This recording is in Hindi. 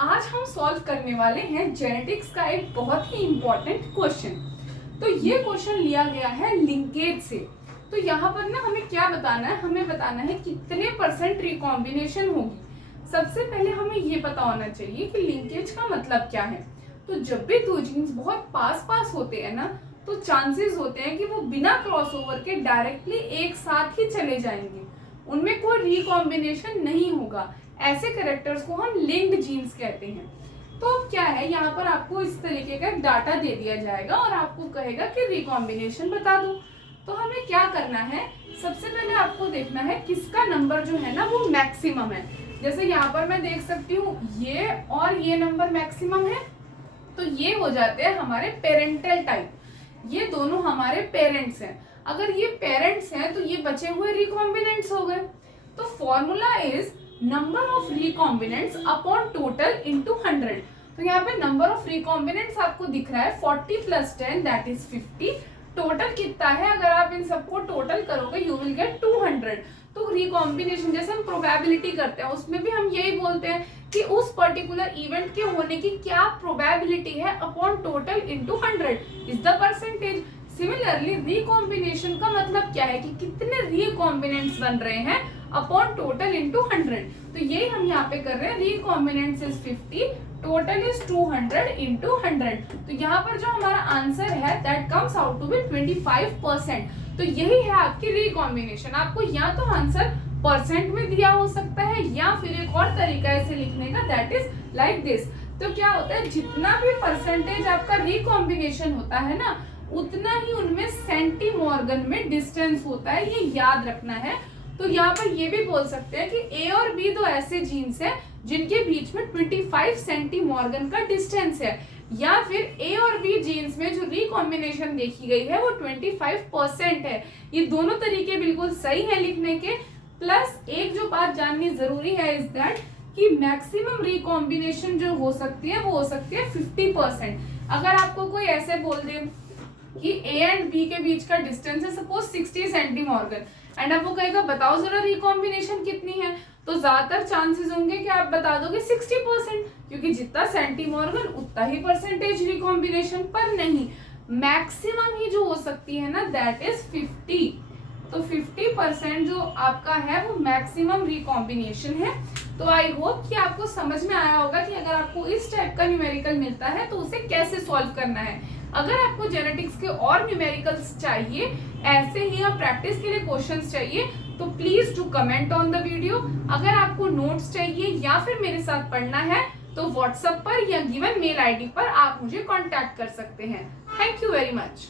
आज हम सॉल्व करने वाले हैं जेनेटिक्स का एक बहुत ही इम्पोर्टेंट क्वेश्चन। तो ये क्वेश्चन लिया गया है लिंकेज से। तो यहाँ पर ना हमें क्या बताना है, हमें बताना है कितने % रिकॉम्बिनेशन होगी। सबसे पहले हमें ये पता होना चाहिए कि लिंकेज का मतलब क्या है। तो जब भी दो जीन्स बहुत पास पास होते हैं ना, तो चांसेस होते हैं कि वो बिना क्रॉसओवर के डायरेक्टली एक साथ ही चले जाएंगे, उनमें कोई रिकॉम्बिनेशन नहीं होगा। ऐसे कैरेक्टर्स को हम लिंक्ड जीन्स कहते हैं। तो क्या है, यहाँ पर आपको इस तरीके का डाटा दे दिया जाएगा और आपको कहेगा कि रिकॉम्बिनेशन बता दो। तो हमें क्या करना है, सबसे पहले आपको देखना है किसका नंबर जो है ना वो मैक्सिमम है। जैसे यहाँ पर मैं देख सकती हूँ ये और ये नंबर मैक्सिमम है, तो ये हो जाते हैं हमारे पेरेंटल टाइप, ये दोनों हमारे पेरेंट्स हैं। अगर ये पेरेंट्स हैं तो ये बचे हुए रिकॉम्बिनेंट्स हो गए। तो formula is number of recombinants upon total into 100। तो यहाँ पे नंबर ऑफ रिकॉम्बिनेंट्स आपको दिख रहा है 40 + 10 दैट इज 50। टोटल कितना है, अगर आप इन सबको टोटल करोगे यू विल गेट 200। तो रिकॉम्बिनेशन जैसे हम प्रोबेबिलिटी करते हैं उसमें भी हम यही बोलते हैं कि उस पर्टिकुलर इवेंट के होने की क्या प्रोबेबिलिटी है upon total into 100 is the percentage. Similarly recombination का मतलब क्या है कि कितने रिकॉम्बिनेंट्स बन रहे हैं अपॉन टोटल इनटू 100। तो यही हम यहाँ पे कर रहे हैं, recombinants is 50, total is 200 into 100। तो यहाँ पर जो हमारा आंसर है that comes out to be 25%। तो यही है आपकी रिकॉम्बिनेशन। आपको या तो आंसर परसेंट में दिया हो सकता है या फिर एक और तरीका है इसे लिखने का, दैट इज लाइक दिस। तो क्या होता है, जितना भी परसेंटेज आपका रिकॉम्बिनेशन होता है ना, उतना ही उनमें सेंटीमॉर्गन में डिस्टेंस होता है, ये याद रखना है। तो यहाँ पर ये भी बोल सकते हैं कि ए और बी दो ऐसे जीन्स हैं जिनके बीच में 25 सेंटीमॉर्गन का डिस्टेंस है, या फिर ए और बी जीन्स में जो रिकॉम्बिनेशन देखी गई है वो 25% है। ये दोनों तरीके बिल्कुल सही है लिखने के। प्लस एक जो बात जाननी जरूरी है इज दैट कि मैक्सिमम रिकॉम्बिनेशन जो हो सकती है वो हो सकती है 50%। अगर आपको कोई ऐसे बोल दे कि ए एंड बी के बीच का डिस्टेंस है सपोज 60 सेंटीमॉर्गन, एंड अब वो कहेगा बताओ जरा रिकॉम्बिनेशन कितनी है, तो ज्यादातर चांसेस होंगे कि आप बता दोगे 60%, क्योंकि जितना सेंटीमॉर्गन उतना ही परसेंटेज रिकॉम्बिनेशन, पर नहीं, मैक्सिमम ही जो हो सकती है ना दैट इज 50। तो 50% जो आपका है वो मैक्सिमम रिकॉम्बिनेशन है। तो आई होप कि आपको समझ में आया होगा कि अगर आपको इस टाइप का न्यूमेरिकल मिलता है तो उसे कैसे सॉल्व करना है। अगर आपको जेनेटिक्स के और न्यूमेरिकल्स चाहिए, ऐसे ही या प्रैक्टिस के लिए क्वेश्चंस चाहिए, तो please do comment on the video. अगर आपको नोट्स चाहिए या फिर मेरे साथ पढ़ना है तो व्हाट्सएप पर या गिवन मेल आईडी पर आप मुझे कांटेक्ट कर सकते हैं। Thank you very much.